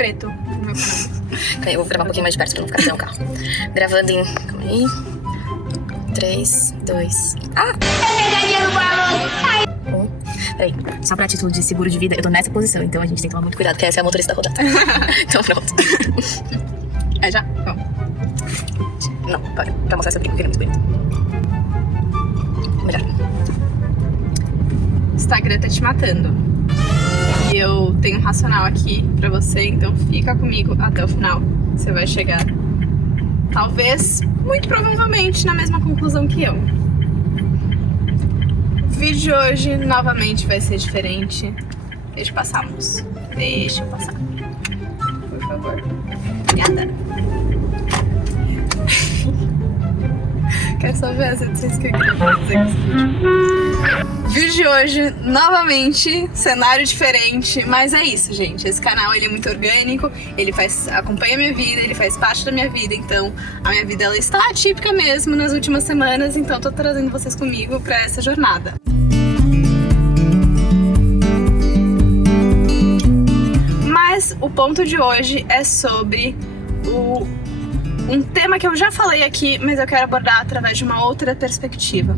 preto no meu canal. Eu vou gravar um pouquinho mais de perto pra não ficar no carro. Gravando em... Calma aí. 3, 2... Ah! Peraí, só pra título de seguro de vida, eu tô nessa posição, então a gente tem que tomar muito cuidado, que essa é a motorista da rodada. Então pronto. É já? Bom. Não, pra mostrar essa brinco, que ele é muito bonito. Melhor. O Instagram tá te matando. E eu tenho um racional aqui pra você, então fica comigo até o final. Você vai chegar, talvez, muito provavelmente, na mesma conclusão que eu. O vídeo de hoje, novamente, vai ser diferente. Deixa eu passar, moço. Deixa eu passar. Por favor. Obrigada. Quero só ver as edições que eu queria fazer com esse vídeo. Vídeo de hoje, novamente, cenário diferente, mas é isso, gente. Esse canal, ele é muito orgânico, ele acompanha a minha vida, ele faz parte da minha vida, então a minha vida, ela está atípica mesmo nas últimas semanas, então eu tô trazendo vocês comigo pra essa jornada. Mas o ponto de hoje é sobre um tema que eu já falei aqui, mas eu quero abordar através de uma outra perspectiva.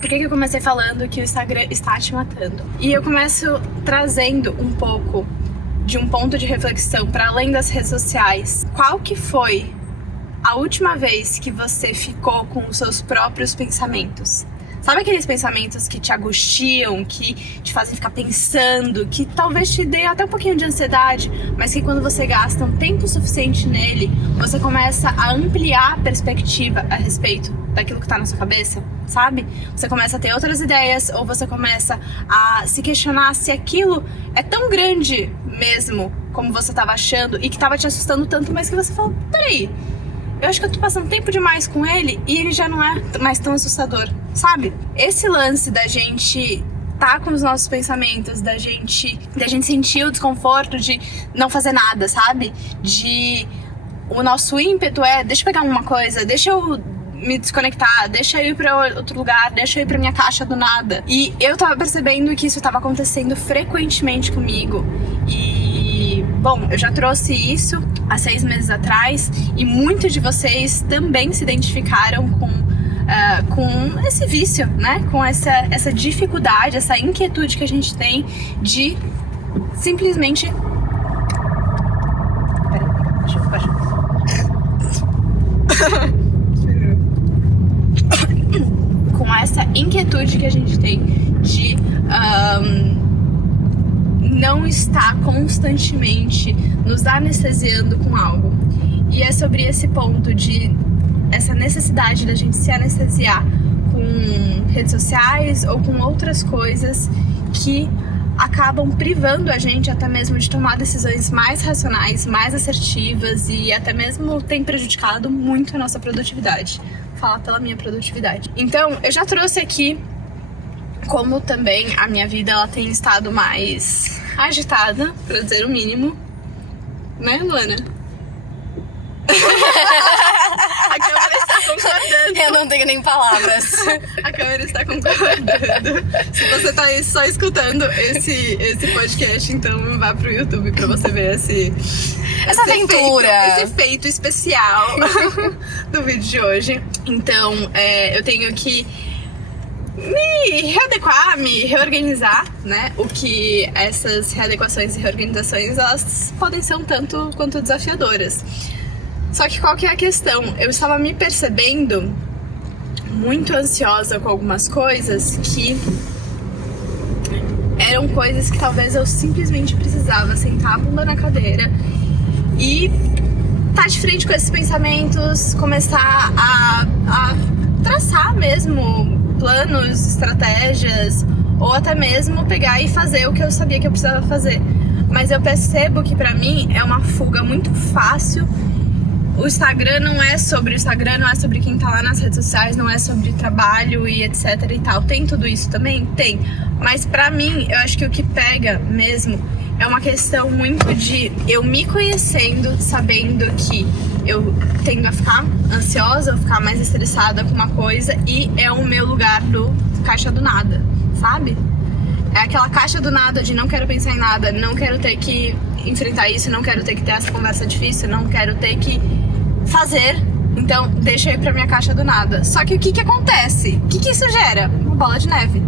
Por que eu comecei falando que o Instagram está te matando? E eu começo trazendo um pouco de um ponto de reflexão para além das redes sociais. Qual que foi a última vez que você ficou com os seus próprios pensamentos? Sabe aqueles pensamentos que te angustiam, que te fazem ficar pensando, que talvez te dê até um pouquinho de ansiedade, mas que quando você gasta um tempo suficiente nele, você começa a ampliar a perspectiva a respeito daquilo que tá na sua cabeça, sabe? Você começa a ter outras ideias, ou você começa a se questionar se aquilo é tão grande mesmo como você tava achando e que tava te assustando tanto, mas que você falou, peraí, eu acho que eu tô passando tempo demais com ele e ele já não é mais tão assustador, sabe? Esse lance da gente tá com os nossos pensamentos, da gente sentir o desconforto de não fazer nada, sabe? O nosso ímpeto é, deixa eu pegar uma coisa, deixa eu me desconectar, deixa eu ir pra outro lugar, deixa eu ir pra minha caixa do nada. E eu tava percebendo que isso tava acontecendo frequentemente comigo. E, bom, eu já trouxe isso há 6 meses atrás e muitos de vocês também se identificaram com esse vício, né? Com essa dificuldade, essa inquietude que a gente tem de simplesmente... Peraí, deixa eu baixar. Com essa inquietude que a gente tem de não estar constantemente nos anestesiando com algo. E é sobre esse ponto de essa necessidade da gente se anestesiar com redes sociais ou com outras coisas que acabam privando a gente até mesmo de tomar decisões mais racionais, mais assertivas e até mesmo tem prejudicado muito a nossa produtividade. Falar pela minha produtividade. Então, eu já trouxe aqui como também a minha vida ela tem estado mais agitada, pra dizer o mínimo. Né, Luana? A câmera está concordando. Eu não tenho nem palavras. A câmera está concordando. Se você tá aí só escutando esse podcast, então vá pro YouTube pra você ver essa aventura. Esse feito especial do vídeo de hoje. Então, eu tenho que me readequar, me reorganizar, né? O que essas readequações e reorganizações, elas podem ser um tanto quanto desafiadoras. Só que qual que é a questão? Eu estava me percebendo muito ansiosa com algumas coisas que eram coisas que talvez eu simplesmente precisava sentar a bunda na cadeira e tá de frente com esses pensamentos, começar a traçar mesmo planos, estratégias, ou até mesmo pegar e fazer o que eu sabia que eu precisava fazer. Mas eu percebo que pra mim é uma fuga muito fácil. O Instagram não é sobre quem tá lá nas redes sociais, não é sobre trabalho e etc e tal. Tem tudo isso também? Tem. Mas pra mim, eu acho que o que pega mesmo é uma questão muito de eu me conhecendo, sabendo que eu tendo a ficar ansiosa, ou ficar mais estressada com uma coisa e é o meu lugar do caixa do nada, sabe? É aquela caixa do nada de não quero pensar em nada, não quero ter que enfrentar isso, não quero ter que ter essa conversa difícil, não quero ter que fazer. Então, deixa eu ir pra minha caixa do nada. Só que o que acontece? O que isso gera? Uma bola de neve.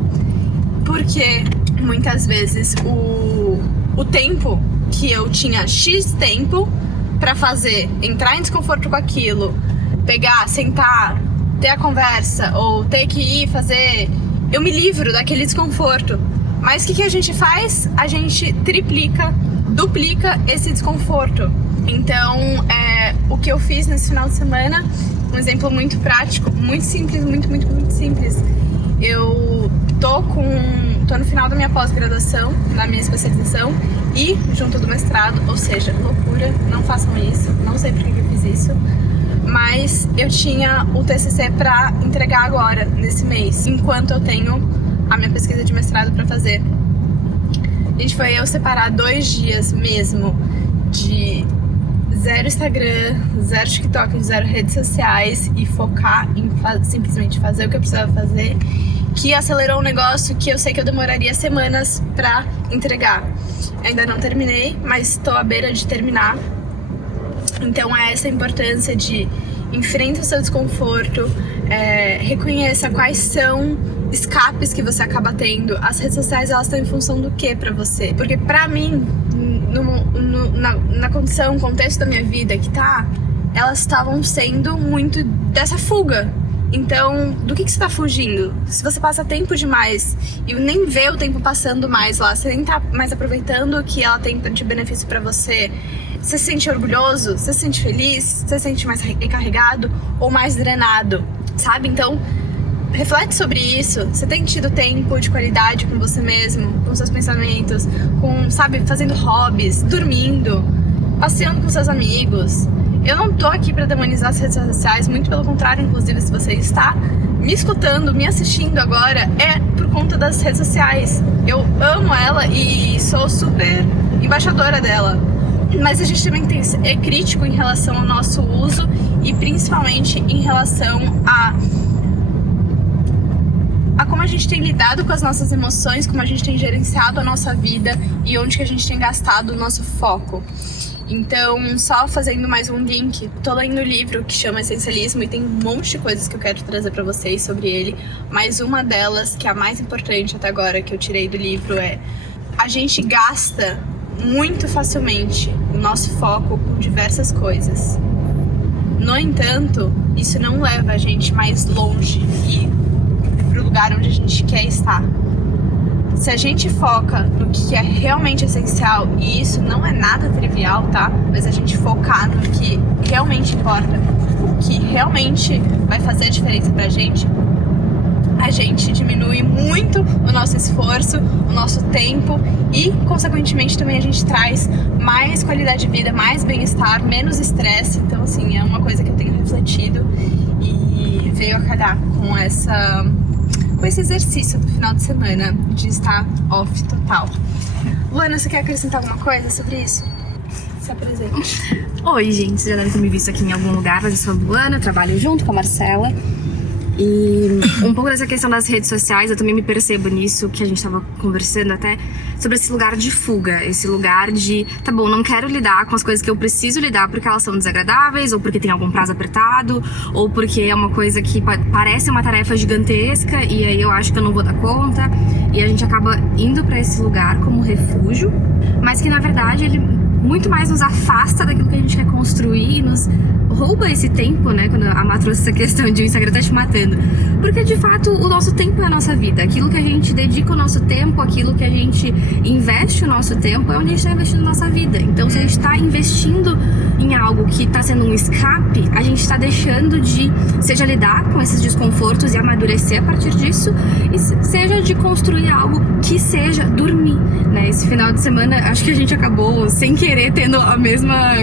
Porque muitas vezes o tempo que eu tinha X tempo pra fazer, entrar em desconforto com aquilo, pegar, sentar, ter a conversa ou ter que ir fazer, eu me livro daquele desconforto. Mas o que a gente faz? A gente triplica, duplica esse desconforto. Então, o que eu fiz nesse final de semana, um exemplo muito prático, muito simples, muito simples. Eu tô no final da minha pós-graduação, da minha especialização e junto do mestrado, ou seja, loucura, não façam isso, não sei por que eu fiz isso, mas eu tinha o TCC pra entregar agora, nesse mês, enquanto eu tenho a minha pesquisa de mestrado pra fazer. Gente, foi eu separar 2 dias mesmo de 0 Instagram, 0 TikTok, 0 redes sociais e focar em simplesmente fazer o que eu precisava fazer, que acelerou um negócio que eu sei que eu demoraria semanas pra entregar. Ainda não terminei, mas estou à beira de terminar. Então é essa a importância de enfrenta o seu desconforto, reconheça quais são escapes que você acaba tendo. As redes sociais, elas estão em função do que pra você? Porque pra mim, na condição, contexto da minha vida que tá, elas estavam sendo muito dessa fuga. Então, do que você tá fugindo? Se você passa tempo demais e nem vê o tempo passando mais lá, você nem tá mais aproveitando o que ela tem de benefício pra você, você se sente orgulhoso? Você se sente feliz? Você se sente mais recarregado ou mais drenado? Sabe? Então, reflete sobre isso. Você tem tido tempo de qualidade com você mesmo, com seus pensamentos, fazendo hobbies, dormindo, passeando com seus amigos. Eu não tô aqui pra demonizar as redes sociais, muito pelo contrário, inclusive, se você está me escutando, me assistindo agora, é por conta das redes sociais. Eu amo ela e sou super embaixadora dela. Mas a gente também tem que ser crítico em relação ao nosso uso e principalmente em relação a como a gente tem lidado com as nossas emoções, como a gente tem gerenciado a nossa vida e onde que a gente tem gastado o nosso foco. Então, só fazendo mais um link, tô lendo um livro que chama Essencialismo e tem um monte de coisas que eu quero trazer pra vocês sobre ele, mas uma delas, que é a mais importante até agora que eu tirei do livro, é: a gente gasta muito facilmente o nosso foco com diversas coisas. No entanto, isso não leva a gente mais longe e pro lugar onde a gente quer estar. Se a gente foca no que é realmente essencial, e isso não é nada trivial, tá? Mas a gente focar no que realmente importa, o que realmente vai fazer a diferença pra gente, a gente diminui muito o nosso esforço, o nosso tempo e, consequentemente, também a gente traz mais qualidade de vida, mais bem-estar, menos estresse. Então, assim, é uma coisa que eu tenho refletido e veio a calhar com esse exercício do final de semana de estar off total. Luana, você quer acrescentar alguma coisa sobre isso? Se apresente. Oi, gente, você já deve ter me visto aqui em algum lugar, mas eu sou a Luana, trabalho junto com a Marcela. E um pouco dessa questão das redes sociais, eu também me percebo nisso, que a gente tava conversando até, sobre esse lugar de fuga, esse lugar de, tá bom, não quero lidar com as coisas que eu preciso lidar porque elas são desagradáveis, ou porque tem algum prazo apertado, ou porque é uma coisa que parece uma tarefa gigantesca e aí eu acho que eu não vou dar conta, e a gente acaba indo pra esse lugar como refúgio, mas que na verdade ele muito mais nos afasta daquilo que a gente quer construir e nos rouba esse tempo, né? Quando a Má trouxe essa questão de o Instagram tá te matando. Porque de fato o nosso tempo é a nossa vida. Aquilo que a gente dedica o nosso tempo, aquilo que a gente investe o nosso tempo é onde a gente tá investindo a nossa vida. Então, se a gente tá investindo em algo que tá sendo um escape, a gente tá deixando de, seja lidar com esses desconfortos e amadurecer a partir disso, e seja de construir algo que seja dormir, né? Esse final de semana, acho que a gente acabou sem querer tendo a mesma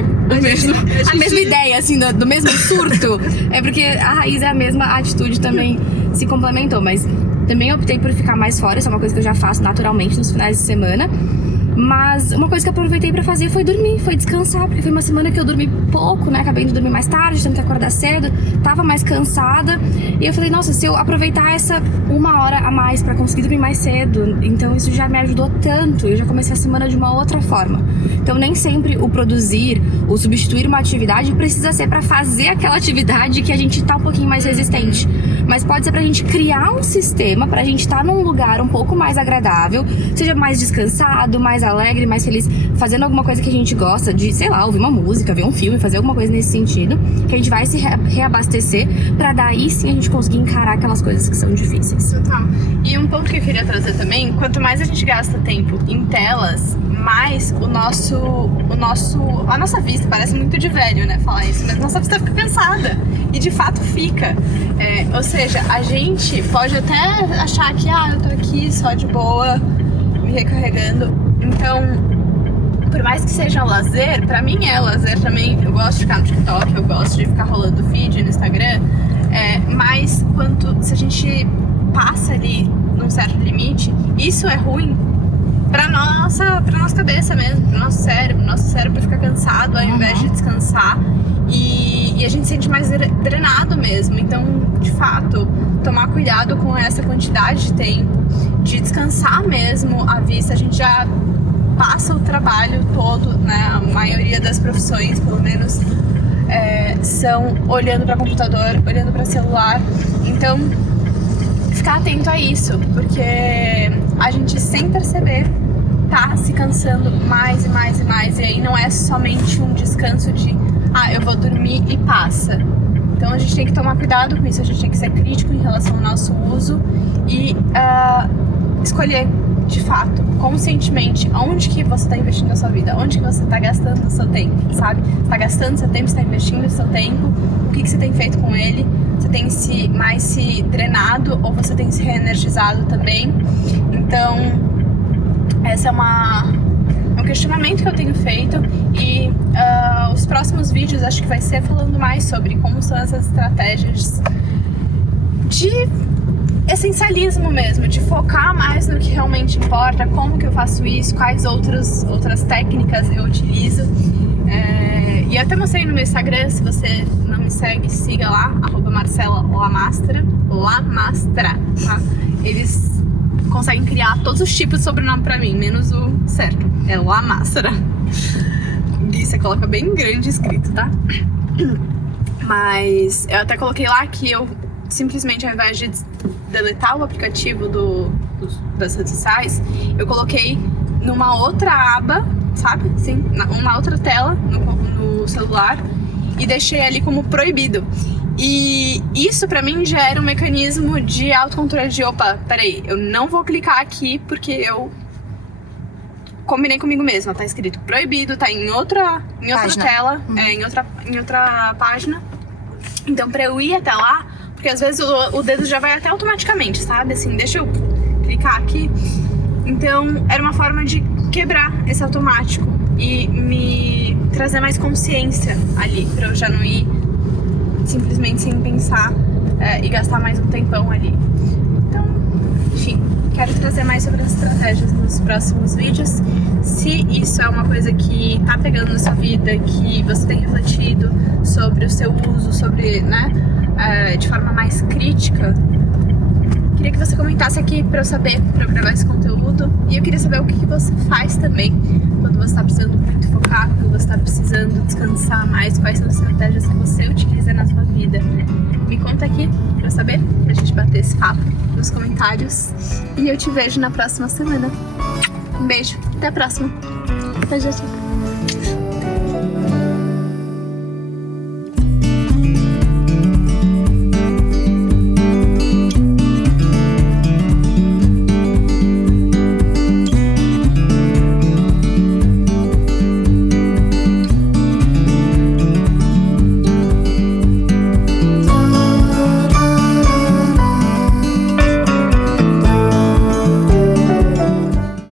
ideia, assim, do mesmo surto. É porque a raiz é a mesma, a atitude também se complementou, mas também optei por ficar mais fora. Isso é uma coisa que eu já faço naturalmente nos finais de semana. Mas uma coisa que eu aproveitei pra fazer foi dormir, foi descansar, porque foi uma semana que eu dormi pouco, né? Acabei de dormir mais tarde, tendo que acordar cedo, tava mais cansada. E eu falei, nossa, se eu aproveitar essa 1 hora a mais pra conseguir dormir mais cedo, então isso já me ajudou tanto. Eu já comecei a semana de uma outra forma. Então nem sempre o produzir, o substituir uma atividade precisa ser pra fazer aquela atividade que a gente tá um pouquinho mais resistente. Mas pode ser pra gente criar um sistema, pra gente estar num lugar um pouco mais agradável, seja mais descansado, mais alegre, mais feliz, fazendo alguma coisa que a gente gosta de, sei lá, ouvir uma música, ver um filme, fazer alguma coisa nesse sentido, que a gente vai se reabastecer pra daí sim a gente conseguir encarar aquelas coisas que são difíceis. Total. E um ponto que eu queria trazer também, quanto mais a gente gasta tempo em telas, mais a nossa vista, parece muito de velho, né, falar isso, mas nossa vista fica cansada. E de fato fica. Ou seja, a gente pode até achar que, eu tô aqui só de boa, me recarregando. Então, por mais que seja um lazer, pra mim é lazer também. Eu gosto de ficar no TikTok, eu gosto de ficar rolando feed no Instagram. Mas se a gente passa ali num certo limite, isso é ruim pra nossa cabeça mesmo, pro nosso cérebro. Nosso cérebro fica cansado ao invés de descansar. E a gente se sente mais drenado mesmo. Então, de fato, tomar cuidado com essa quantidade de tempo, de descansar mesmo a vista. A gente já passa o trabalho todo, né? A maioria das profissões, pelo menos, são olhando para computador, olhando para celular. Então, ficar atento a isso, porque a gente, sem perceber, tá se cansando mais e mais e mais. E aí não é somente um descanso de eu vou dormir e passa. Então a gente tem que tomar cuidado com isso, a gente tem que ser crítico em relação ao nosso uso e escolher, de fato, conscientemente, onde que você está investindo a sua vida, onde que você está gastando o seu tempo, sabe? Você está gastando seu tempo, você está investindo o seu tempo, o que você tem feito com ele? Você tem se drenado ou você tem se reenergizado também? Então, essa é um questionamento que eu tenho feito e os próximos vídeos acho que vai ser falando mais sobre como são essas estratégias de essencialismo mesmo, de focar mais no que realmente importa, como que eu faço isso, quais outras técnicas eu utilizo. E eu até mostrei no meu Instagram, se você não me segue, siga lá, @MarcelaLamastra, tá? Eles conseguem criar todos os tipos de sobrenome pra mim, menos o certo, é Lamastra. E você coloca bem grande escrito, tá? Mas eu até coloquei lá que eu simplesmente, ao invés de deletar o aplicativo das redes sociais, eu coloquei numa outra aba, sabe? Sim, uma outra tela no celular e deixei ali como proibido. E isso pra mim já era um mecanismo de autocontrole de opa, peraí, eu não vou clicar aqui porque eu combinei comigo mesma, tá escrito proibido, tá em outra tela, em outra página. Então pra eu ir até lá, porque às vezes o dedo já vai até automaticamente, sabe? Assim, deixa eu clicar aqui. Então era uma forma de quebrar esse automático e me trazer mais consciência ali, pra eu já não ir simplesmente sem pensar e gastar mais um tempão ali. Então, enfim, quero trazer mais sobre as estratégias nos próximos vídeos. Se isso é uma coisa que tá pegando na sua vida, que você tem refletido sobre o seu uso, sobre, né, de forma mais crítica, queria que você comentasse aqui pra eu saber, pra eu gravar esse conteúdo. E eu queria saber o que você faz também quando você tá precisando muito focar, quando você tá precisando descansar mais, quais são as estratégias que você utiliza na sua vida. Me conta aqui pra eu saber, pra gente bater esse papo nos comentários. E eu te vejo na próxima semana. Um beijo, até a próxima. Até já.